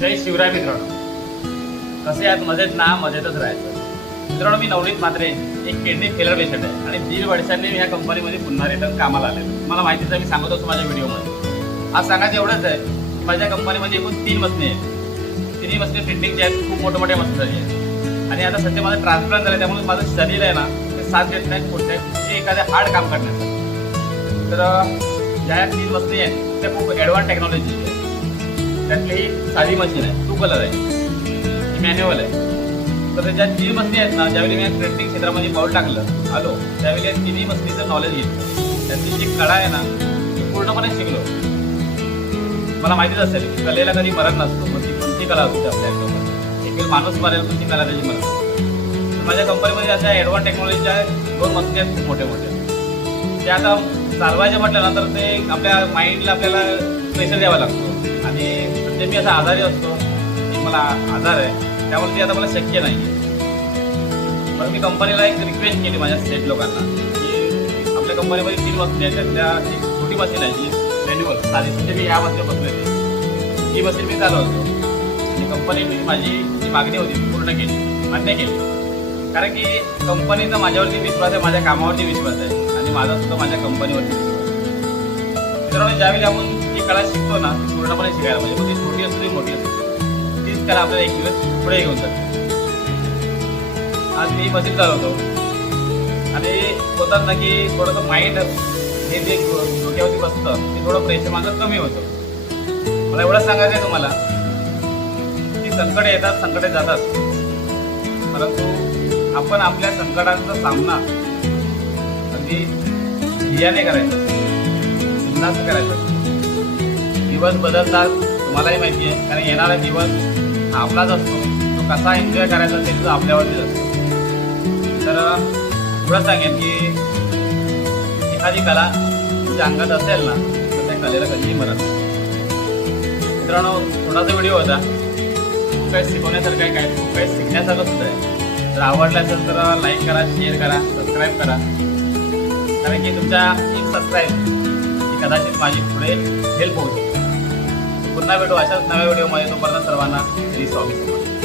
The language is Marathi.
जय शिवराय मित्रांनो कसे आज मजेत ना? मजेतच राहायचं. मित्रांनो मी नवनीत मात्रे एक किडनी फेलर पेशंट आहे. आणि दीड वर्षांनी मी या कंपनीमध्ये पुन्हा रिटर्न कामाला आले मला माहितीच आहे मी सांगत होतो माझ्या व्हिडिओमध्ये. आज सांगायचं एवढंच आहे माझ्या कंपनीमध्ये एकूण तीन मसनी आहेत. तिन्ही मसनी जे आहेत खूप मोठ्या मोठ्या मसनी आहेत. आणि आता सध्या माझं ट्रान्सप्लांट झालं त्यामुळे माझं शरीर आहे ना ते साथ देत नाही पुढचे जे म्हणजे एखाद्या हार्ड काम करण्याचं तर ज्या तीन मसनी आहेत त्या खूप ॲडव्हान्स टेक्नॉलॉजी आहे त्यातली ही साधी मशीन आहे टू कलर आहे. ही मॅन्युअल आहे. तर ज्या तिन्ही मस्ती आहेत ना ज्यावेळी मी प्रिंटिंग क्षेत्रामध्ये पाऊल टाकलं आलो त्यावेळी या तिन्ही मसनीचं नॉलेज घेतलं. त्यातली जी कळा आहे ना ती पूर्णपणे शिकलो. मला माहितीच असेल की कलेला कधी मरण नसतो मग ती कोणती कला असते आपल्या आयुष्यामध्ये? एक माणूस मरेल कोणती कला त्याची मरण? माझ्या कंपनीमध्ये अशा ॲडव्हान्स टेक्नॉलॉजीच्या दोन मस्ती आहेत खूप मोठे मोठे. ते आता चालवायचे म्हटल्यानंतर ते आपल्या माइंडला आपल्याला प्रेशर द्यावा लागतो. आणि सध्या मी असा आजारी असतो की मला आजार आहे त्यामुळे ते आता मला शक्य नाही. आहे पण मी कंपनीला एक रिक्वेस्ट केली माझ्या स्टेट लोकांना की आपल्या कंपनीमध्ये तीन मशीन आहेत त्यातल्या एक छोटी मशीन आहे जी मॅन्युअल साधी म्हणजे मी ह्या मशीन ती ही मशीन मी चालवतो. आणि कंपनीने माझी जी मागणी होती ती पूर्ण केली मान्य केली. कारण की कंपनीचा माझ्यावरती विश्वास आहे माझ्या कामावरती विश्वास आहे आणि माझा सुद्धा माझ्या कंपनीवरती विश्वास आहे. मित्रांनो ज्यावेळी आपण जी कला शिकतो ना ती पूर्णपणे शिकायला पाहिजे. मग ती छोटी असते मोठी असू तीच कला आपल्याला एक दिवस पुढे घेऊन जाते. आज मी मशीन चालवतो आणि होतात ना की थोडंसं माइंड हे जे डोक्यावरती बसतं ते थोडं प्रेशर माझं कमी होतं. मला एवढं सांगायचं आहे तुम्हाला. की संकट येतात संकटे जातात. परंतु आपण आपल्या संकटांचा सामना अगदी धियाने करायचा बिंदास करायचा. दिवस बदलतात तुम्हालाही माहिती आहे. कारण येणारा दिवस आपलाच असतो. तो कसा एन्जॉय करायचा ते सुद्धा आपल्यावरतीच असतो. तर एवढं सांगेन की एखादी कला तुमच्या अंगात असेल ना तर त्या कलेला कधीही मरत मित्रांनो थोडासा व्हिडिओ होता. खूप काही शिकवण्यासारखं आहे काय खूप काही शिकण्यासारखं सुद्धा आहे. तर आवडलं असेल तर लाईक करा शेअर करा सबस्क्राईब करा. कारण की तुमच्या एक सबस्क्राईब ही कदाचित माझी पुढे हेल्प होऊ पुन्हा भेटू अशाच नव्या व्हिडिओमध्ये तुम्हाला सर्वांना श्री स्वामी समर्थ.